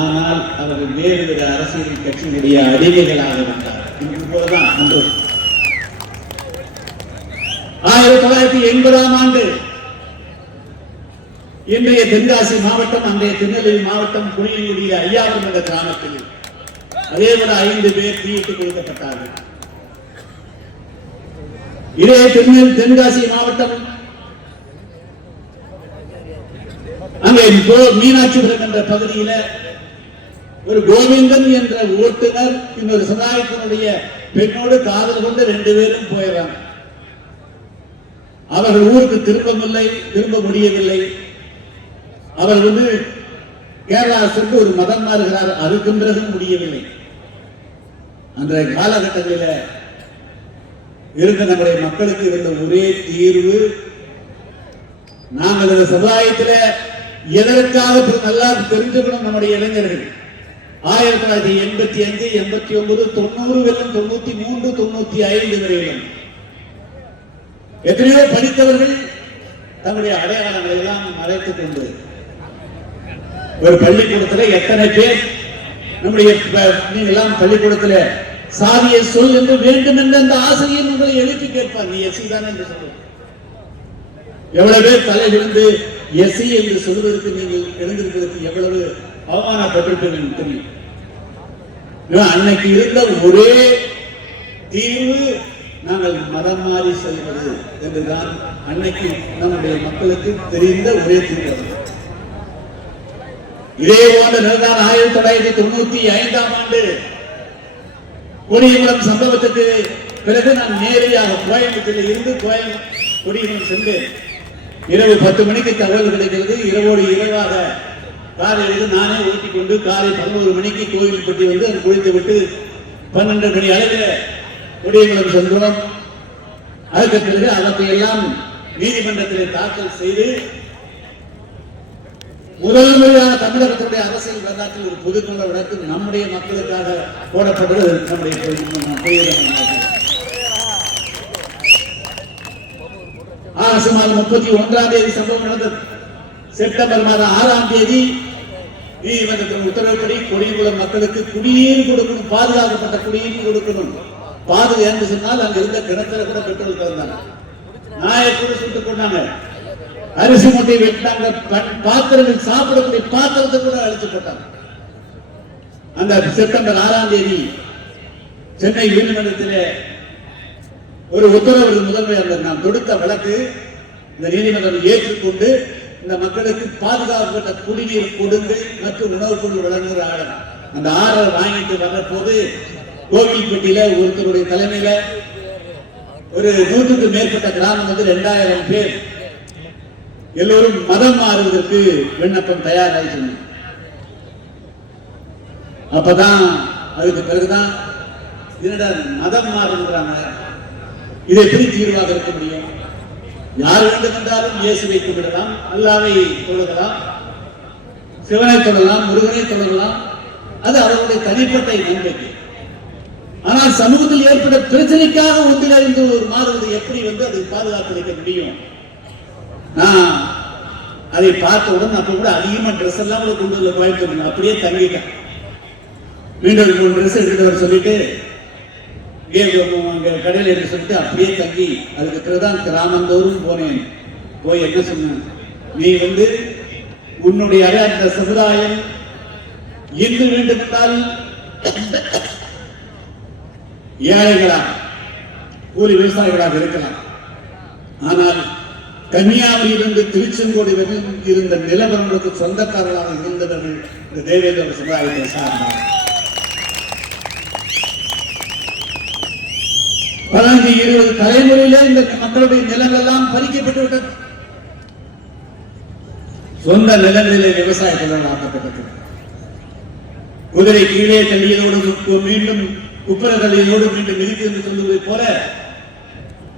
ஆனால் அவர்கள் வேறு வேறு அரசியல் கட்சியினுடைய அடிமைகளாக இருந்தார். இது போலதான் 1980ஆம் ஆண்டு இன்றைய தென்காசி மாவட்டம், அன்றைய திருநெல்வேலி மாவட்டம் புனியங்குடிய ஐயாபுரம் என்ற கிராமத்தில் அதேபோல 5 பேர் தீயிட்டு கொடுக்கப்பட்டார்கள். இதே தென்காசி மாவட்டம் அங்கே மீனாட்சிபுரம் என்ற பகுதியில ஒரு கோவிந்தன் என்ற ஓட்டுநர் இன்னொரு சமுதாயத்தினுடைய பெண்ணோடு காதல் கொண்டு 2 பேரும் போயிடறாங்க. அவர்கள் ஊருக்கு திரும்ப முடியவில்லை. அவர் கேரளா சென்று ஒரு மதம் மாறுகிறார். அதுக்கும் பிறகு முடியவில்லை. அன்றைய காலகட்டங்களில் இருந்த நம்முடைய மக்களுக்கு இருந்த ஒரே தீர்வு, நாங்கள் இந்த சமுதாயத்தில் எதற்காக நல்லா தெரிஞ்சுக்கணும். நம்முடைய இளைஞர்கள் 1985, 89, 90 வெல்லும் 93, 95 வரையிலும் எத்தனையோ படித்தவர்கள் தங்களுடைய அடையாளங்களை எல்லாம் மறைத்துக் கொண்டு ஒரு பள்ளிக்கூடத்தில் எத்தனை பேர் நம்முடைய நீங்க எல்லாம் பள்ளிக்கூடத்தில் சாதியை சொல் என்று வேண்டும் என்ற அந்த ஆசிரியர் உங்களை எழுப்பி கேட்பார், நீ எஸ்சி தான் என்று சொல்லுங்க. எவ்வளவு பேர் தலை விழுந்து எஸ்சி என்று சொல்வதற்கு நீங்கள் எழுந்திருப்பதற்கு எவ்வளவு அவமானப்பட்டிருப்பீர்கள் தெரியும். அன்னைக்கு இருந்த ஒரே தீர்வு நாங்கள் மதம் மாறி செல்வது என்றுதான் அன்னைக்கு நம்முடைய மக்களுக்கு தெரிந்த ஒரே தீர்வு. இதே போன்ற நிலைதான் 1995ஆம் ஆண்டு கொடியங்குளம் சம்பவத்துக்கு பிறகு நான் நேரடியாக கோயம்புத்தூரில் இருந்து கொடியங்குளம் சென்றேன். இரவு 10 மணிக்கு தகவல் கிடைக்கிறது. இரவோடு இரவாக காலையில் நானே ஊட்டிக் கொண்டு காலை 11 மணிக்கு கோயில்பட்டி வந்து அது குளித்து விட்டு 12 மணி அளவில் கொடியங்குளம் சென்றோம். அதற்கு பிறகு அவற்றை எல்லாம் நீதிமன்றத்தில் தாக்கல் செய்து முதல் முறையாக தமிழகத்தினுடைய அரசியல் வரலாற்றில் ஒரு பொதுக்குழு வழக்கு நம்முடைய மக்களுக்காக போடப்பட்டது. நம்முடைய ஆகஸ்ட் மாதம் 31ஆம் தேதி சம்பவம் நடந்தது. செப்டம்பர் மாதம் 6ஆம் தேதி நீதிமன்றத்தின் உத்தரவுப்படி கொடியங்குளம் மக்களுக்கு குடிநீர் கொடுக்கணும், பாதுகாக்கப்பட்ட குடிநீர் கொடுக்கணும். என்று சொன்னால் அங்க இருந்த கிணத்துல கூட பெட்ரோல் கலந்தாங்க, நாயை கூட சுட்டுக் கொண்டாங்க, அரிசி மூட்டை வெட்டாங்க, பாத்திரங்கள் சாப்பிடக்கூடிய பாத்திரத்தை கூட அழிச்சு போட்டாங்க. அந்த செப்டம்பர் 6ஆம் தேதி சென்னை நீதிமன்றத்தில் ஒரு உத்தரவு முதன்மையாக நாம் தொடுத்த வழக்கு இந்த நீதிமன்றம் ஏற்றுக்கொண்டு இந்த மக்களுக்கு பாதுகாக்கப்பட்ட குடிநீர் கொடுங்க மற்றும் உணவுப் பொருள் வழங்குகிறார்கள். அந்த ஆர்டர் வாங்கிட்டு வர்ற போது கோவில்பட்டியில ஒருத்தருடைய தலைமையில ஒரு 100க்கு மேற்பட்ட கிராமம் 2000 பேர் எல்லோரும் மதம் மாறுவதற்கு விண்ணப்பம் தயாராகி சொன்னாங்க. அப்பதான் அதுக்கு பிறகுதான் மதம் மாறுகிறாங்க, இதை எப்படி தீர்வாக இருக்க முடியும்? யார் வேண்டும் என்றாலும் இயேசுவை கும்பிடலாம், அல்லாஹ்வை தொழலாம், சிவனை தொழலாம், முருகனை தொழலாம், அது அவருடைய தனிப்பட்ட நம்பிக்கை. ஆனால் சமூகத்தில் ஏற்பட்ட பிரச்சனைக்காக ஒன்றிலிருந்து ஒரு மாறுவது எப்படி அது பாதுகாப்பு அளிக்க முடியும்? நான் அதை பார்த்தவுடன் அப்ப கூட அதிகமா ட்ரெஸ் எல்லாம் கொண்டு வந்து கோயம்புத்தூர் அப்படியே தங்கிட்டேன். மீண்டும் 3 ட்ரெஸ் எடுத்து வர சொல்லிட்டு கடையில் எடுத்து சொல்லிட்டு அப்படியே தங்கி அதுக்கு பிறகுதான் கிராமந்தோறும் போனேன். போய் என்ன சொன்னேன், நீ உன்னுடைய அந்த சமுதாயம் இன்று வேண்டுமென்றால் ஏழைகளாக கூலி விவசாயிகளாக இருக்கலாம், ஆனால் கன்னியாகுமரியிலிருந்து திருச்செங்கோடு இருந்த நிலவரங்களுக்கு சொந்தக்காரர்களாக இருந்தவர்கள் இந்த தேவேந்திர சமுதாயத்தை சார்ந்தார். 15-20 தலைமுறையில இந்த மக்களுடைய நிலங்கள் எல்லாம் பறிக்கப்பட்டு விட்டது. சொந்த நிலங்களிலே விவசாய தொழிலாக்கப்பட்டது. குதிரை கீழே தள்ளியதோடு மீண்டும் குப்புற தள்ளியதோடு மீண்டும் மிதித்து என்று சொல்லுவதை போல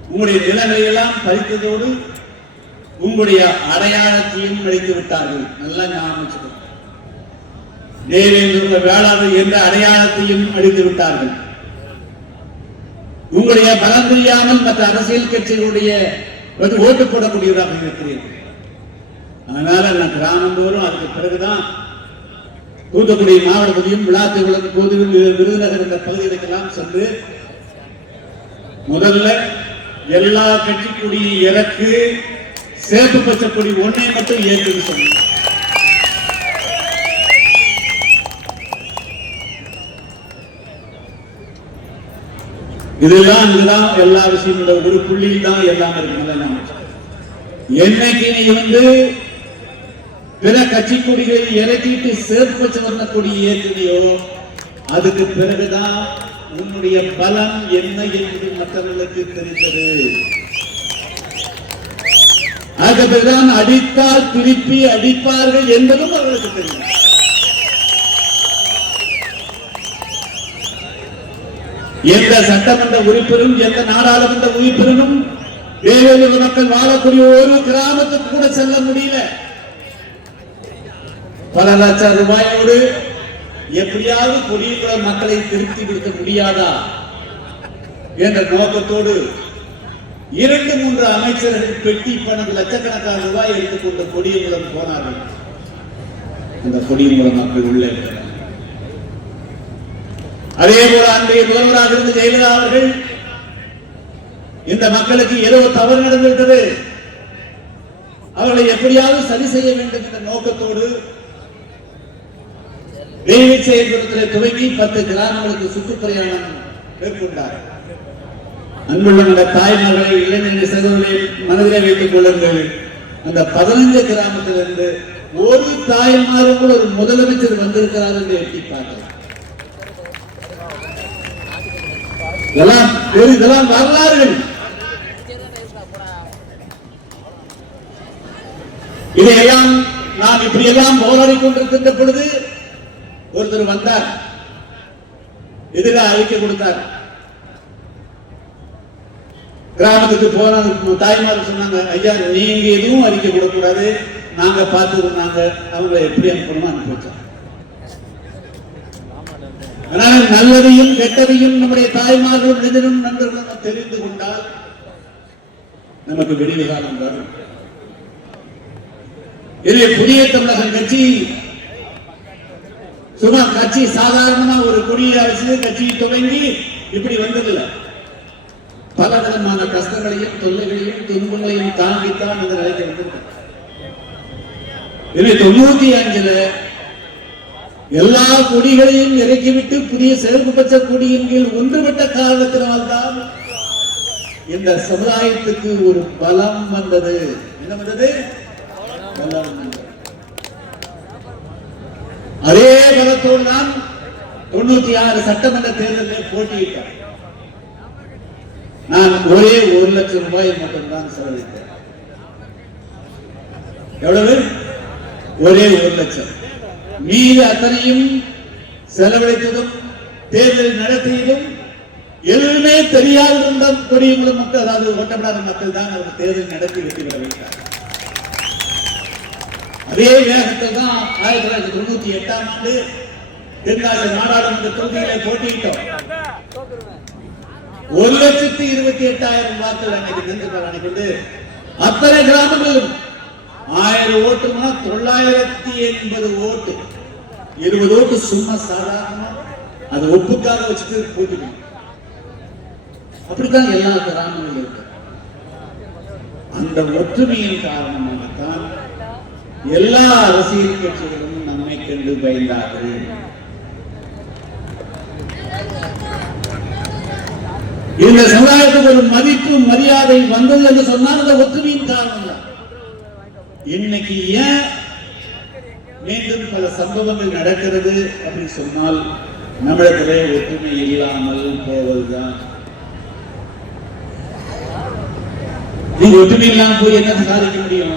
உங்களுடைய நிலங்களை எல்லாம் பறித்ததோடு உங்களுடைய அடையாளத்தையும் அழித்து விட்டார்கள். நல்லா ஞாபகம், தேவேந்திர வேளாண் என்ற அடையாளத்தையும் அழித்து விட்டார்கள். உங்களுடைய பலம் தெரியாமல் மற்ற அரசியல் கட்சிகளுடைய ஓட்டு போடக்கூடியதாக இருக்கிறீர்கள். அதனால நான் கிராமந்தோறும் அதுக்கு பிறகுதான் தூத்துக்குடி மாவட்டத்திலையும் விழாத்தீவுடன் விருதுநகர் என்ற பகுதிகளுக்கெல்லாம் சென்று முதல்ல எல்லா கட்சி கொடியை இறக்கு, சேப்பு பச்சை கொடி ஒன்றை மட்டும் ஏற்றுன்னு சொன்னாங்க. இதுதான் எல்லா விஷயங்களோட ஒரு புள்ளியில் தான் எல்லாம் இருக்கு. என்னைக்கு நீ பிற கட்சி கொடிகளை இறக்கிட்டு சேப்பு வர்ண கொடி ஏற்றினையோ அதுக்கு பிறகுதான் உன்னுடைய பலம் என்ன என்று மற்றவர்களுக்கு தெரிந்தது. அதுக்கு பிறகுதான் அடித்தால் திருப்பி அடிப்பார்கள் என்பதும் அவர்களுக்கு தெரியும். எந்த சட்டமன்ற உறுப்பினரும் எந்த நாடாளுமன்ற உறுப்பினரும் ஏழை மக்கள் வாழக்கூடிய ஒரு கிராமத்துக்கு கூட செல்ல முடியல. பல லட்சம் ரூபாயோடு எப்படியாவது கொடியங்குளம் மக்களை திருப்தி கொடுக்க முடியாதா என்ற நோக்கத்தோடு 2-3 அமைச்சர்கள் பெட்டி பணம் லட்சக்கணக்கான ரூபாய் எடுத்துக்கொண்டு கொடியங்குளம் போனார்கள். அந்த கொடியங்குளம் மக்கள் உள்ளே இருக்கிறார். அதே போல அன்றைய முதல்வராக இருந்த ஜெயலலிதா அவர்கள் இந்த மக்களுக்கு ஏதோ தவறு நடந்திருக்கிறது, அவர்களை எப்படியாவது சரி செய்ய வேண்டும் என்ற நோக்கத்தோடு வேலை செயல்படுத்தலை துவங்கி 10 கிராமங்களுக்கு சுற்றுப்பிரயாணம் மேற்கொண்டார். அன்புள்ள தாய்மார்களை இளைஞர் சகோதரர்களை மனதிலே வைத்துக் கொள்ளுங்கள். அந்த 15 கிராமத்திலிருந்து ஒரு தாய்மாருக்குள் ஒரு முதலமைச்சர் வந்திருக்கிறார் என்று எட்டி பார்க்கலாம். இதெல்லாம் வரலாறுகள். இதையெல்லாம் நாம் இப்படியெல்லாம் போராடி கொண்டிருக்கின்ற பொழுது ஒருத்தர் வந்தார், எதிராக அறிக்கை கொடுத்தார். கிராமத்துக்கு போன தாய்மார் சொன்னாங்க, ஐயா நீங்க எதுவும் அறிக்கை கொடுக்கக்கூடாது, நாங்க பார்த்து நாங்க அவங்களை எப்படி அனுப்பணுமோ அனுப்பி வச்சோம். ஆனால் நல்லதையும் கெட்டதையும் நம்முடைய தாய்மார்களும் மனிதனும் நண்பர்களும் தெரிந்து கொண்டால் நமக்கு விடிவு காலம் வரும். எனவே புதிய தமிழகம் கட்சி சும்மா கட்சி சாதாரணமா ஒரு கொடியை வச்சு கட்சியை தொடங்கி இப்படி வந்ததில்லை. பல விதமான கஷ்டங்களையும் தொல்லைகளையும் துன்பங்களையும் தாங்கித்தான் இந்த நிலைக்கு வந்திருக்க. எனவே 95 எல்லா கொடிகளையும் இறக்கிவிட்டு புதிய சிறப்பு பெற்ற கொடியின் கீழ் ஒன்றுபட்ட காரணத்தினால்தான் இந்த சமுதாயத்துக்கு ஒரு பலம் வந்தது. என்ன வந்தது? பலம் வந்தது. அதே பலத்தோடு தான் 96 சட்டமன்ற தேர்தலில் போட்டியிட்டார். நான் ஒரே 1 லட்சம் ரூபாய் மட்டும்தான் செலவழித்தேன். எவ்வளவு? ஒரே 1 லட்சம். மீது அத்தனையும் செலவழித்ததும் தேர்தல் நடத்தியதும் எதுவுமே தெரியாத கொடியங்குளம் மக்கள், அதாவது ஒட்டப்படாத மக்கள் தான் அவர் தேர்தல் நடத்தி வெற்றி பெற வைத்தார். அதே வேகத்தில் தான் 1998ஆம் ஆண்டு தென்காசி நாடாளுமன்ற தொகுதியிலே போட்டியிட்டோம். 1,28,000 வாக்குகள் அன்னைக்கு நின்று அத்தனை கிராமங்களும் 1000 ஓட்டுனா 980 ஓட்டு, 20 ஓட்டு சும்மா சாதாரணமா அது ஒப்புக்காக வச்சுட்டு போட்டிக்கணும். அப்படித்தான் எல்லா கிராமங்களும் இருக்கு. அந்த ஒற்றுமையின் காரணமாகத்தான் எல்லா அரசியல் கட்சிகளும் நம்மை கண்டு பயந்தார்கள். இந்த சமுதாயத்துக்கு ஒரு மதிப்பு மரியாதை வந்தது என்று சொன்னால் அந்த ஒற்றுமையின் காரணம் தான். இன்னைக்கு ஏன் மீண்டும் பல சம்பவங்கள் நடக்கிறது அப்படின்னு சொன்னால் நம்மிடத்திலே ஒற்றுமை இல்லாமல் போவதுதான். நீங்க ஒற்றுமை இல்லாமல் போய் என்ன சாதிக்க முடியும்?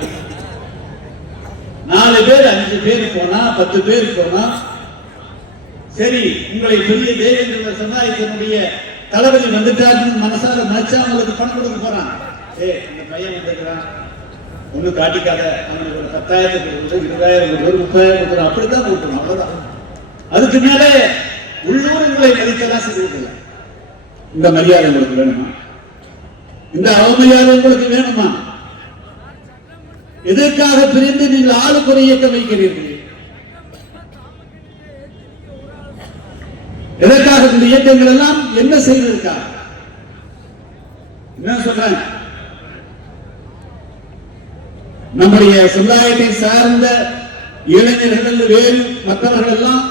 4 பேர் 5 பேர் போனா 10 பேர் போனா சரி, உங்களை பெரிய தேவேந்திர சமுதாயத்தினுடைய தளபதி வந்துட்டாருன்னு மனசார நினைச்சா அவங்களுக்கு பணம் கொடுக்க போறான். இந்த பையன் வந்துக்கிறான், ஒண்ணு காட்டிக்காத, அவனுக்கு ஒரு 10,000 கொடுக்குறது, 20,000 கொடுக்குறது, 30,000 கொடுக்குறது, அப்படித்தான் கொடுக்கணும். அவ்வளவுதான். அதுக்கு மேலே உள்ளூர் உங்களை மதிக்கலாம் செய்யல. இந்த மரியாதை உங்களுக்கு வேணுமா? இந்த அவமரியாதை உங்களுக்கு வேணுமா? எதற்காக பிரிந்து நீங்கள் ஆளுக்குறை இயக்கம் வைக்கிறீர்கள்? எதற்காக இந்த இயக்கங்கள் எல்லாம் என்ன செய்திருக்காங்க? என்ன சொல்றாங்க? நம்முடைய சமுதாயத்தை சார்ந்த இளைஞர்கள் வேறு மற்றவர்கள் எல்லாம்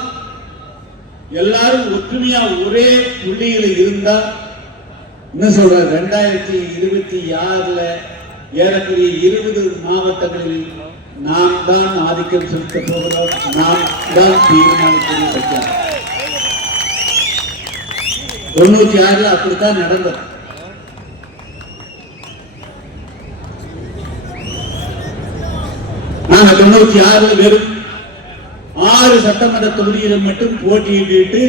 எல்லாரும் ஒற்றுமையா ஒரே புள்ளியில் இருந்தா என்ன சொல்ற 2026 ஏறக்குறைய 20 மாவட்டங்களில் நாம் தான் ஆதிக்கம் செலுத்த போகிறோம். நாம் தான் தீர்மானிக்கூடிய சட்டம். 96 அப்படித்தான் நடந்தது. நாங்க 96 வெறும் 6 சட்டமன்ற தொகுதிகளில் மட்டும் போட்டியிட்டு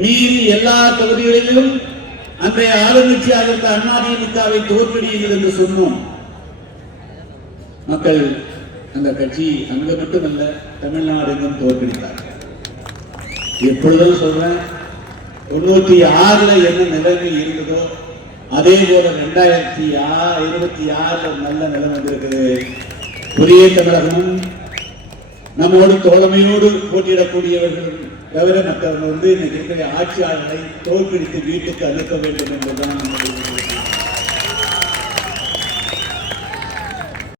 மீறி எல்லா தொகுதிகளிலும் அன்றைய ஆளுங்கட்சியாக இருந்த அதிமுகவை தோற்கடியுங்கள் என்று சொன்னோம். மக்கள் அந்த கட்சி அங்க மட்டுமல்ல தமிழ்நாடு எங்கும் தோற்கடித்தார். எப்பொழுதும் சொல்றேன், 96 என்ன நிலைமை இருந்ததோ அதே போல 2026 நல்ல நிலைமை இருக்குது. புதிய தமிழகமும் நம்மோடு தோழமையோடு போட்டியிடக்கூடியவர்கள் தவிர மற்றவர்கள் இன்னைக்கு இருக்கிற ஆட்சியாளர்களை தோற்கடித்து வீட்டுக்கு அனுப்ப வேண்டும் என்பதுதான்